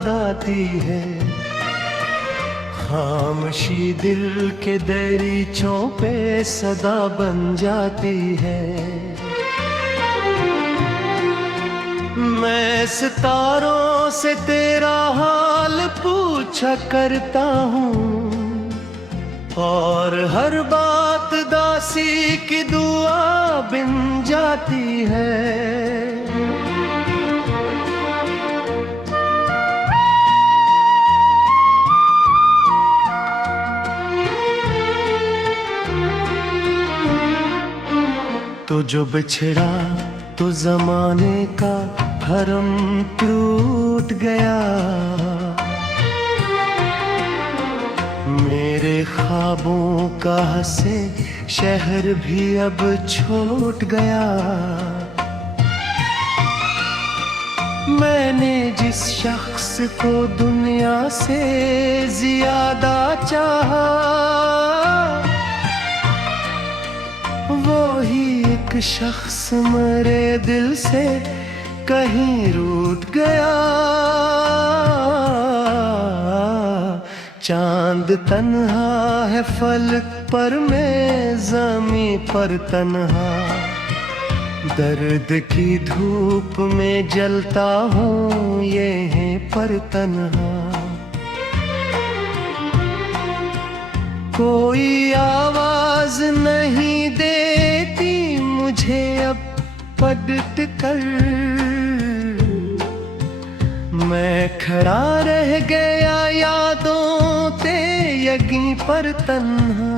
आती है। खामोशी दिल के दरीचों पे सदा बन जाती है। मैं सितारों से तेरा हाल पूछा करता हूँ और हर बात दासी की दुआ बिन जाती है। तो जो बिछड़ा तो जमाने का भरम टूट गया। मेरे ख्वाबों का हंसे शहर भी अब छूट गया। मैंने जिस शख्स को दुनिया से ज्यादा चाहा, वो ही एक शख्स मेरे दिल से कहीं रूठ गया। चांद तन्हा है फलक पर, मैं ज़मीं पर तन्हा। दर्द की धूप में जलता हूँ ये पर तन्हा। कोई आवाज नहीं देती मुझे अब पलट कर। मैं खड़ा रह गया यादों ते यहीं पर तन्हा।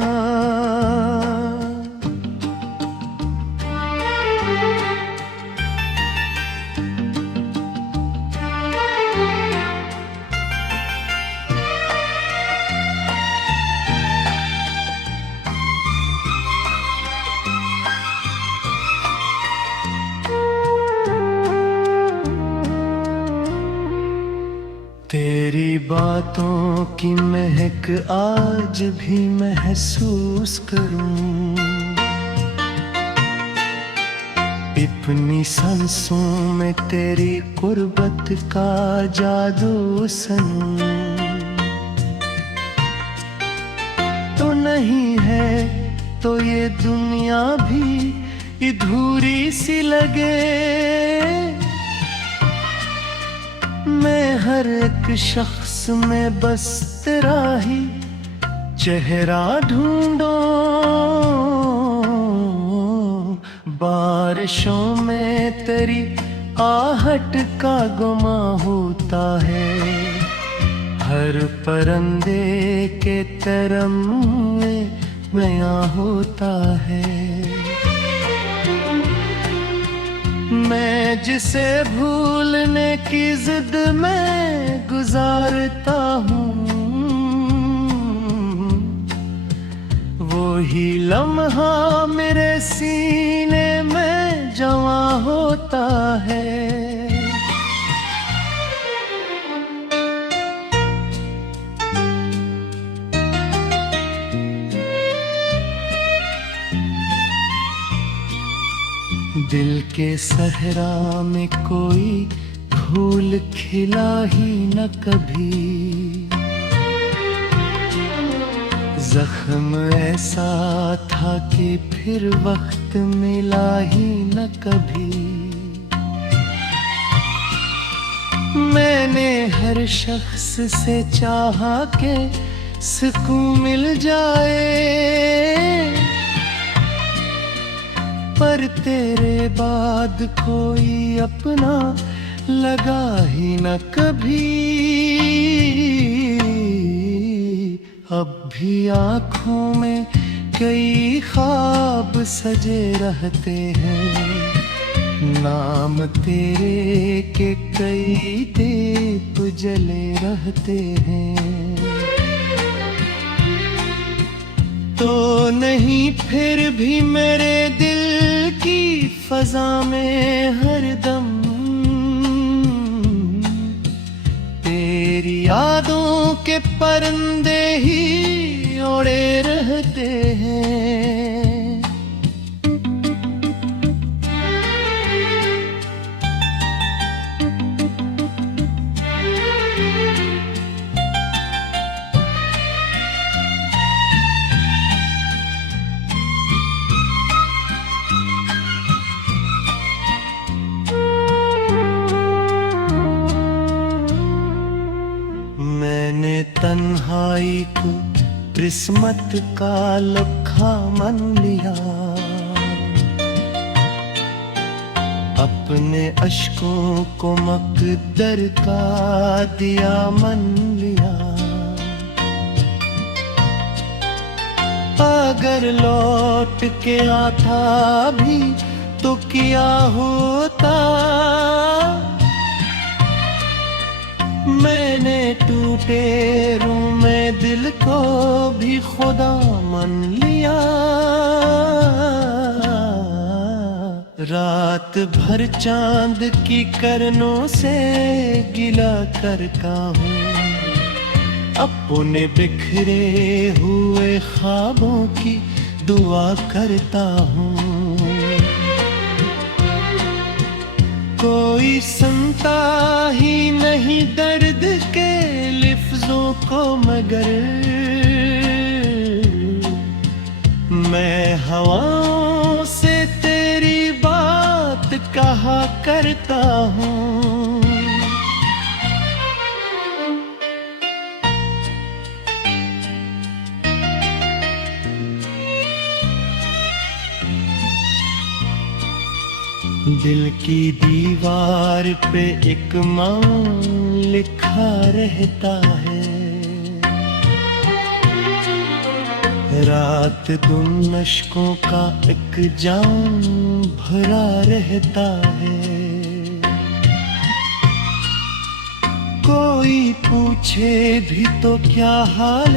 तेरी बातों की महक आज भी महसूस करूं। अपनी सांसों में तेरी कुर्बत का जादू सनूं। तो नहीं है तो ये दुनिया भी अधूरी सी लगे। मैं हर एक शख्स में बस तेरा ही चेहरा ढूंढूं। बारिशों में तेरी आहट का गुमा होता है। हर परिंदे के तरन्नुमे बयां होता है। मैं जिसे भूलने की जिद में गुजारता हूँ, वो ही लम्हा मेरे सीने में जमा होता है। दिल के सहरा में कोई फूल खिला ही न कभी। जख्म ऐसा था कि फिर वक्त मिला ही न कभी। मैंने हर शख्स से चाहा के सुकून मिल जाए, पर तेरे बाद कोई अपना लगा ही न कभी। अब भी आँखों में कई ख्वाब सजे रहते हैं। नाम तेरे के कई दीप जले रहते हैं। तो नहीं फिर भी मेरे दिल की फजा में हरदम तेरी यादों के परिंदे ही उड़े रहते हैं। तन्हाई को किस्मत का लखा मन लिया, अपने अश्कों को मकदर का दिया मन लिया। अगर लौट के आता भी तो किया होता, मैंने टूटे रूह में दिल को भी खुदा मन लिया। रात भर चांद की करनों से गिला करता हूँ, अपने बिखरे हुए ख्वाबों की दुआ करता हूँ। कोई सुनता ही नहीं दर्द के लफ्जों को, मगर मैं हवाओं से तेरी बात कहा करता हूँ। दिल की दीवार पे एक मान लिखा रहता है, रात दिन अश्कों का एक जाम भरा रहता है। कोई पूछे भी तो क्या हाल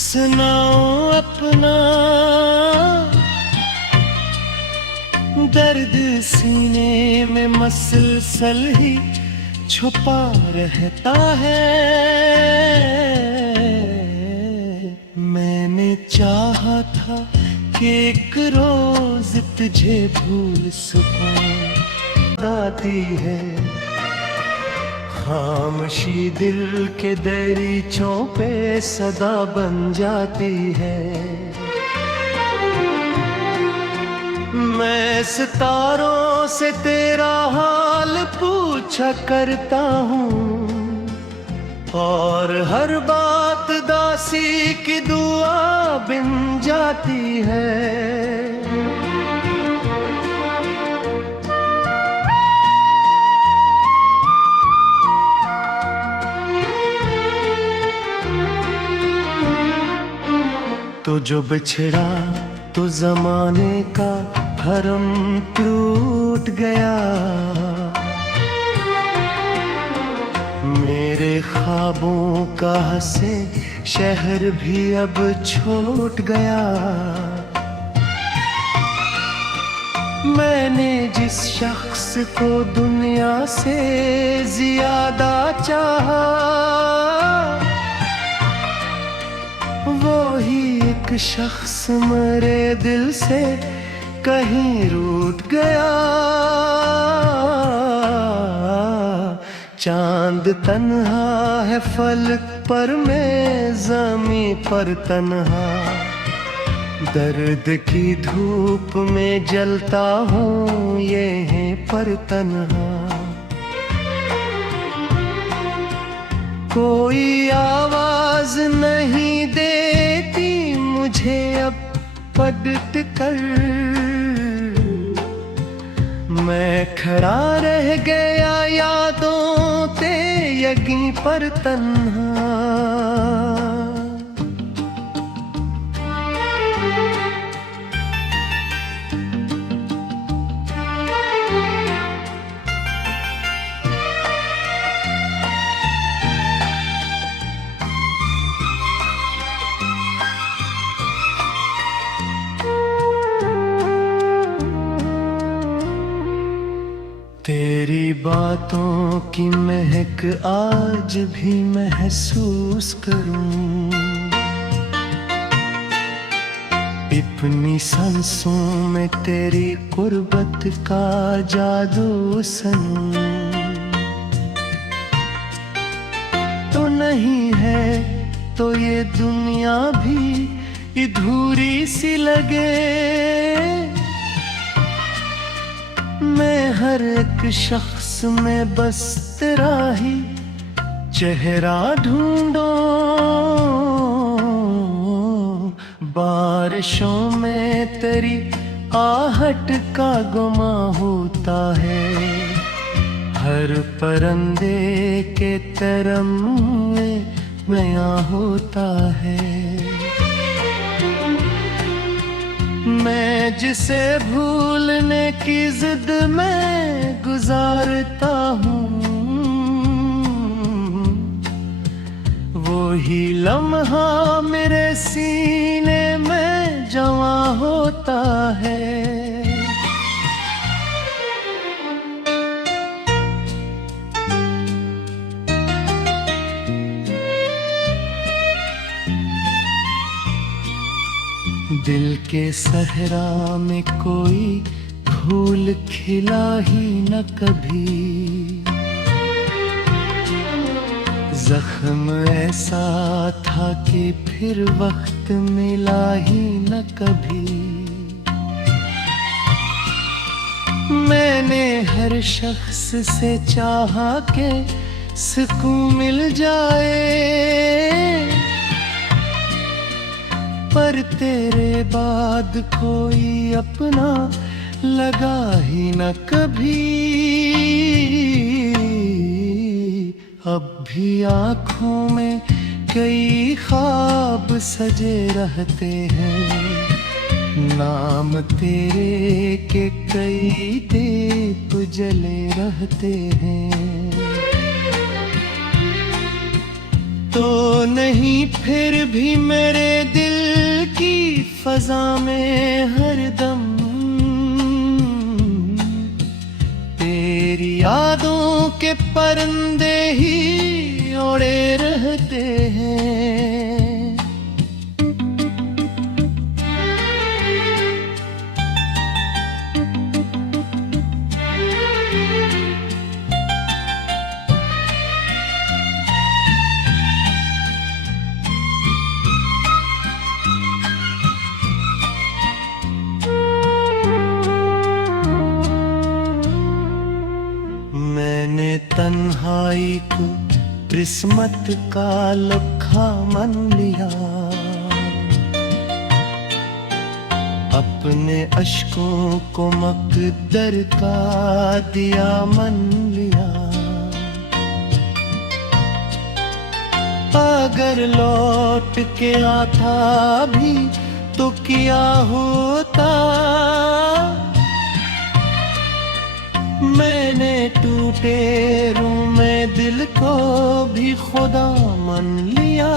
सुनाओ अपना, दर्द सीने में मसलसल ही छुपा रहता है। मैंने चाहा था कि एक रोज तुझे भूल सुबह आती है, खामोशी दिल के दरीचों पे सदा बन जाती है। मैं सितारों से तेरा हाल पूछा करता हूँ, और हर बात दासी की दुआ बन जाती है। तो जो बिछड़ा तो जमाने का भरम टूट गया, मेरे ख्वाबों का हंसे शहर भी अब छूट गया। मैंने जिस शख्स को दुनिया से ज्यादा चाहा, वो ही एक शख्स मेरे दिल से कहीं रूठ गया। चांद तन्हा है फलक पर, मैं ज़मीं पर तन्हा, दर्द की धूप में जलता हूँ यहीं पर तन्हा। कोई आवाज नहीं देती मुझे अब पलट कर, मैं खड़ा रह गया यादों ते यहीं पर तन्हा। तेरी बातों की महक आज भी महसूस करूं, अपनी सांसों में तेरी कुर्बत का जादू सनूं। तो नहीं है तो ये दुनिया भी अधूरी सी लगे, मैं हर एक शख्स में बस तेरा ही चेहरा ढूंढो बारिशों में तेरी आहट का गुमा होता है, हर परिंदे के तराने में नया होता है। मैं जिसे भूलने की जिद में गुजारता हूँ, वो ही लम्हा मेरे सीने में जमा होता है। दिल के सहरा में कोई फूल खिला ही न कभी, जख्म ऐसा था कि फिर वक्त मिला ही न कभी। मैंने हर शख्स से चाहा कि सुकून मिल जाए, पर तेरे बाद कोई अपना लगा ही न कभी। अब भी आँखों में कई ख्वाब सजे रहते हैं, नाम तेरे के कई दीप जले रहते हैं। तो नहीं फिर भी मेरे दिल की फजा में हरदम तेरी यादों के परिंदे ही उड़े रहते हैं। मैंने तन्हाई को किस्मत का लखा मन लिया, अपने अश्कों को मकदर का दिया मन लिया। अगर लौट के आता भी तो क्या होता, मैंने टूटे रूम में दिल को भी खुदा मन लिया।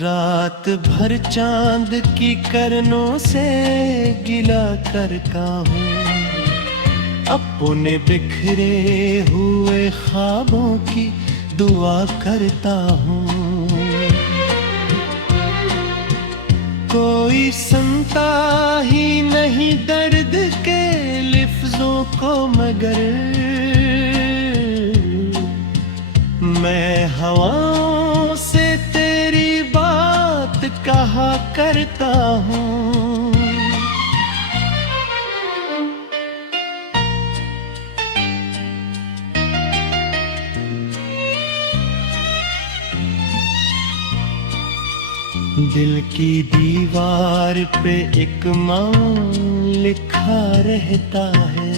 रात भर चांद की करनों से गिला करता हूँ, अपने बिखरे हुए ख्वाबों की दुआ करता हूँ। कोई सुनता ही नहीं दर्द के लफ्जों को, मगर मैं हवाओं से तेरी बात कहा करता हूँ। दिल की दीवार पे एक नाम लिखा रहता है,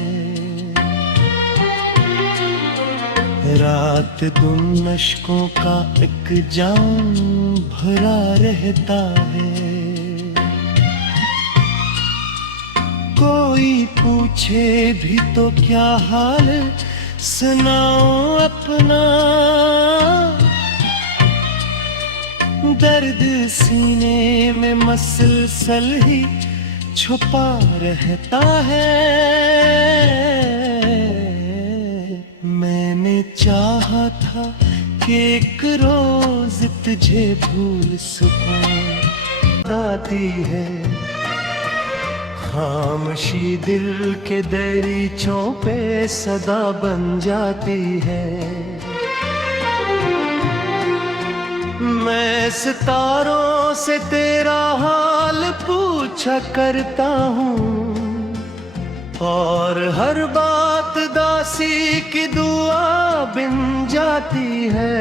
रात दिन अश्कों का एक जाम भरा रहता है। कोई पूछे भी तो क्या हाल सुनाओ अपना, दर्द सीने में मसलसल ही छुपा रहता है। मैंने चाहा था कि एक रोज तुझे भूल सुकून आती है, खामोशी दिल के दरीचों पे सदा बन जाती है। मैं सितारों से तेरा हाल पूछा करता हूँ, और हर बात दासी की दुआ बिन जाती है।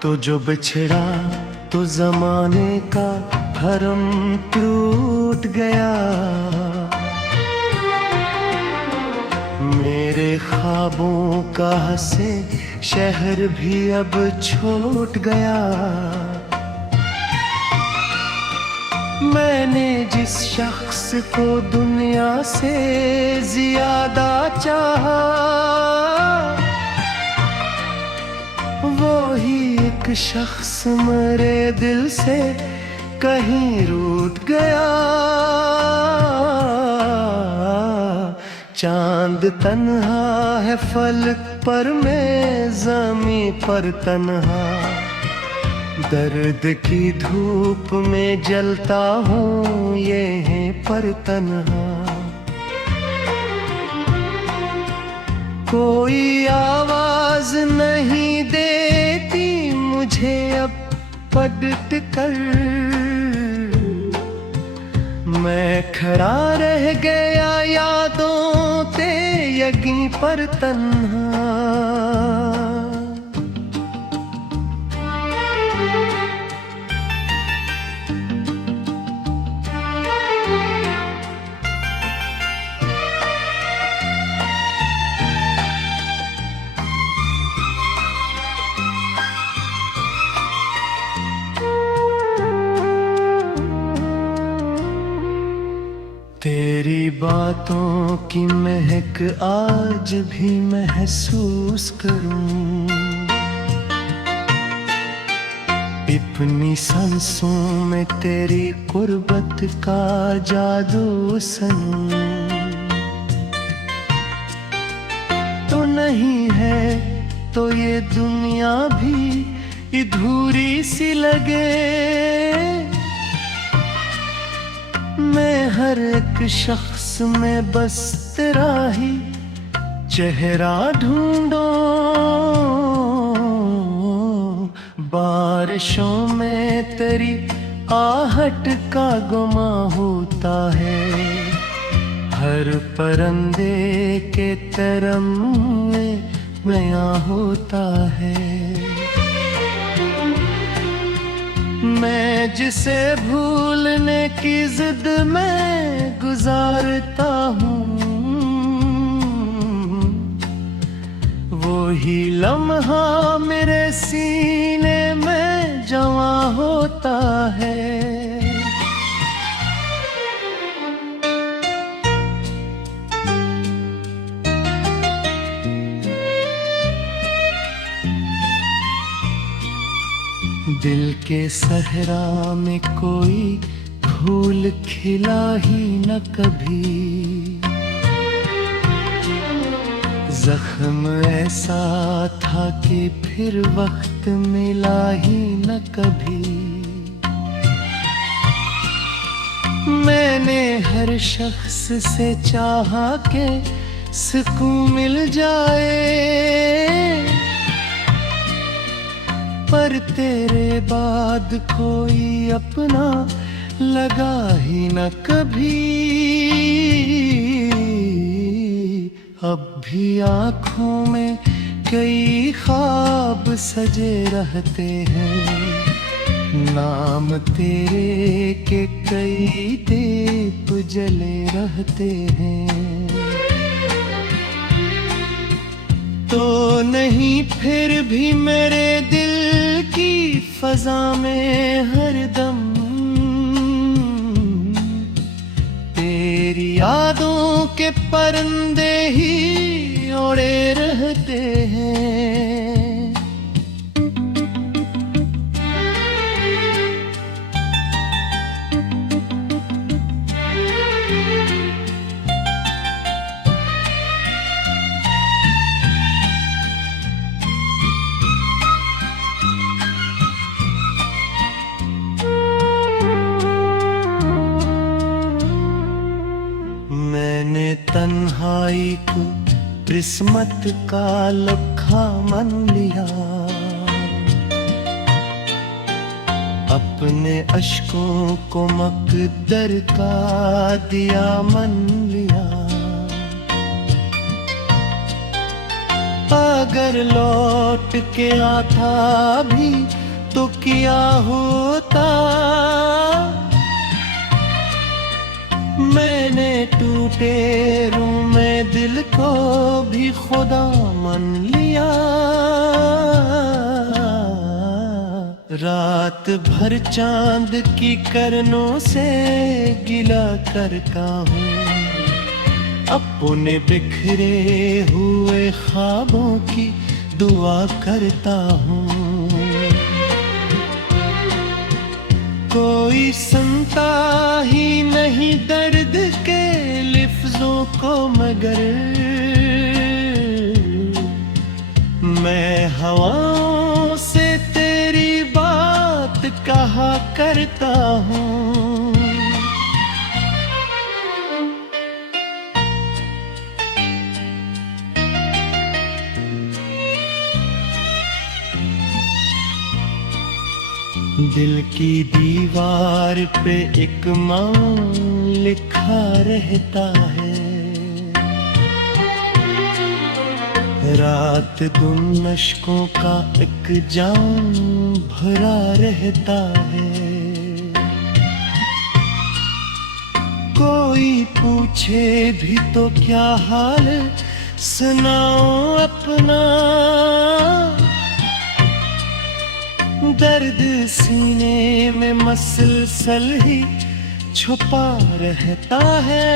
तो जो बिछड़ा तो जमाने का भरम टूट गया, मेरे ख्वाबों का हंसे शहर भी अब छूट गया। मैंने जिस शख्स को दुनिया से ज्यादा चाहा, वो ही एक शख्स मेरे दिल से कहीं रूठ गया। चांद तन्हा है फलक पर, मैं ज़मीं पर तन्हा, दर्द की धूप में जलता हूँ ये पर तन्हा। कोई आवाज नहीं देती मुझे अब पलट कर, मैं खड़ा रह गया यादों ते यकीन पर तन्हा। तेरी बातों की महक आज भी महसूस करूं, अपनी सांसों में तेरी कुर्बत का जादू सनूं। तो नहीं है तो ये दुनिया भी अधूरी सी लगे, मैं हर एक शख्स में बस तेरा ही चेहरा ढूंढूं। बारिशों में तेरी आहट का गुमा होता है, हर परिंदे के तरन्नुमे नया होता है। मैं जिसे भूलने की जिद में गुजारता हूँ, वो ही लम्हा मेरे सीने में जमा होता है। दिल के सहरा में कोई फूल खिला ही न कभी, जख्म ऐसा था कि फिर वक्त मिला ही न कभी। मैंने हर शख्स से चाहा के सुकून मिल जाए, पर तेरे बाद कोई अपना लगा ही न कभी। अब भी आँखों में कई ख्वाब सजे रहते हैं, नाम तेरे के कई दीप जले रहते हैं। तो नहीं फिर भी मेरे दिल की फजा में हरदम तेरी यादों के परिंदे ही उड़े रहते हैं। तन्हाई को किस्मत का लखा मन लिया, अपने अश्कों को मकदर का दिया मन लिया। अगर लौट के आता भी तो क्या होता, मैंने टूटे रूह में दिल को भी खुदा मन लिया। रात भर चांद की करनों से गिला करता हूँ, अपने बिखरे हुए ख्वाबों की दुआ करता हूँ। कोई सुनता ही नहीं दर्द के लफ्जों को, मगर मैं हवाओं से तेरी बात कहा करता हूँ। दिल की दीवार पे एक मान लिखा रहता है, रात दिन अश्कों का एक जाम भरा रहता है। कोई पूछे भी तो क्या हाल सुनाओ अपना, दर्द सीने में मसलसल ही छुपा रहता है।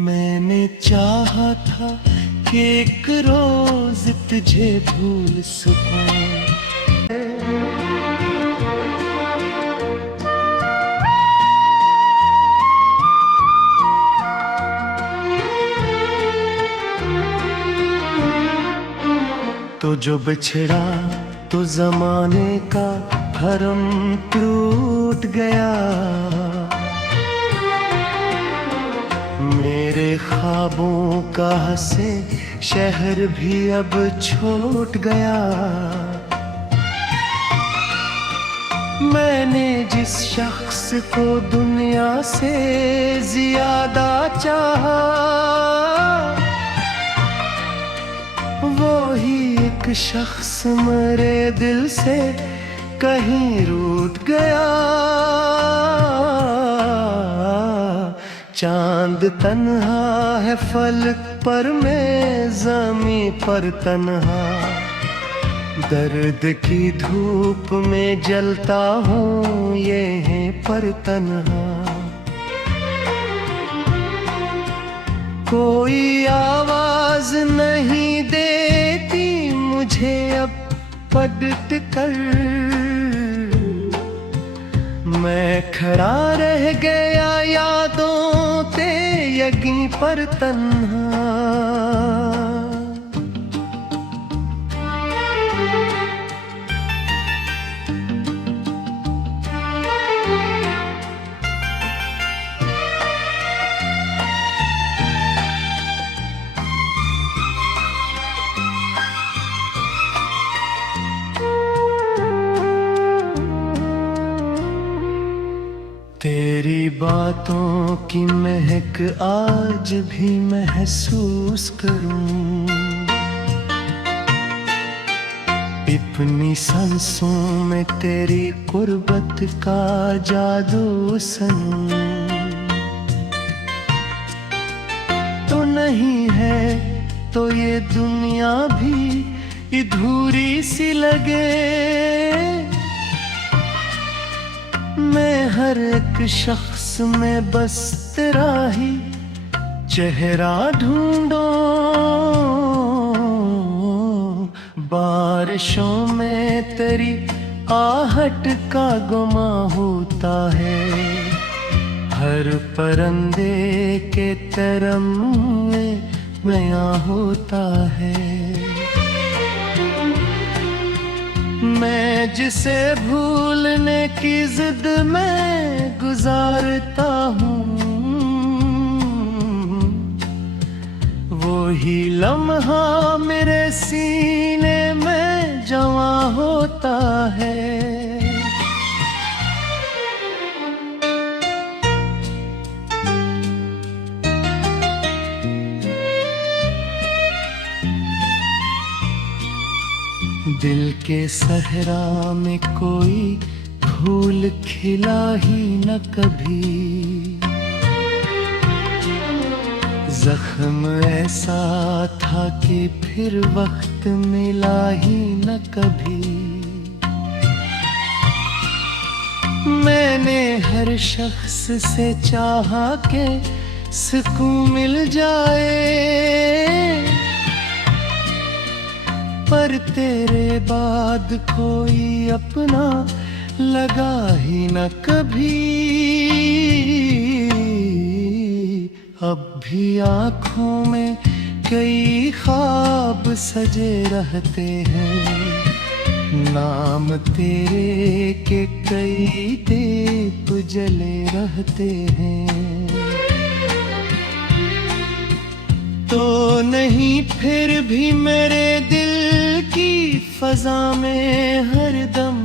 मैंने चाहा था कि एक रोज तुझे भूल सकूं, तो जो बिछड़ा तो जमाने का भरम टूट गया, मेरे ख्वाबों का हंसे शहर भी अब छूट गया। मैंने जिस शख्स को दुनिया से ज्यादा चाहा, वो ही एक शख्स मेरे दिल से कहीं रूठ गया। चांद तन्हा है फलक पर, मैं ज़मीं पर तन्हा, दर्द की धूप में जलता हूँ ये पर तन्हा। कोई आवाज नहीं देती मुझे अब पलट कर, मैं खड़ा रह गया यादों ते यहीं पर तन्हा। तेरी बातों की महक आज भी महसूस करूं, अपनी सांसों में तेरी कुर्बत का जादू सनूं। तो नहीं है तो ये दुनिया भी अधूरी सी लगे, मैं हर एक शख्स में बस तेरा ही चेहरा ढूंढूं। बारिशों में तेरी आहट का गुमा होता है, हर परिंदे के तरन्नुमे बयां होता है। मैं जिसे भूलने की जिद में गुजारता हूँ, वही लम्हा मेरे सीने में जमा होता है। दिल के सहरा में कोई फूल खिला ही न कभी, जख्म ऐसा था कि फिर वक्त मिला ही न कभी। मैंने हर शख्स से चाहा कि सुकून मिल जाए, पर तेरे बाद कोई अपना लगा ही न कभी। अब भी आँखों में कई ख्वाब सजे रहते हैं, नाम तेरे के कई दीप जले रहते हैं। तो नहीं फिर भी मेरे दिल की फजा में हरदम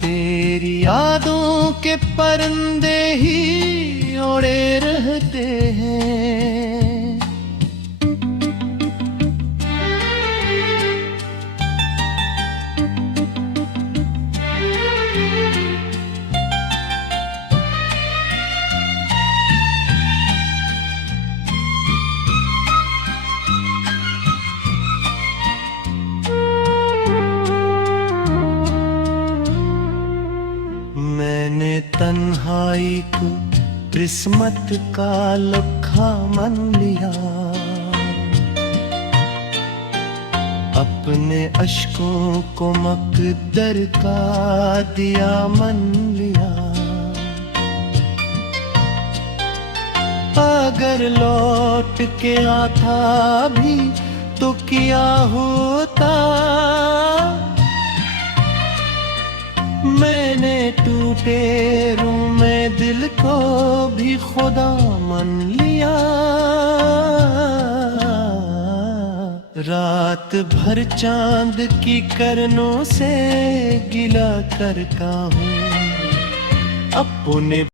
तेरी यादों के परिंदे ही उड़े रहते हैं। मैंने तन्हाई को किस्मत का लखा मन लिया, अपने अश्कों को मकदर का दिया मन लिया। अगर लौट के आता भी तो क्या होता, मैंने टूटे रूम में दिल को भी खुदा मन लिया। रात भर चांद की करनों से गिला करता हूँ अपने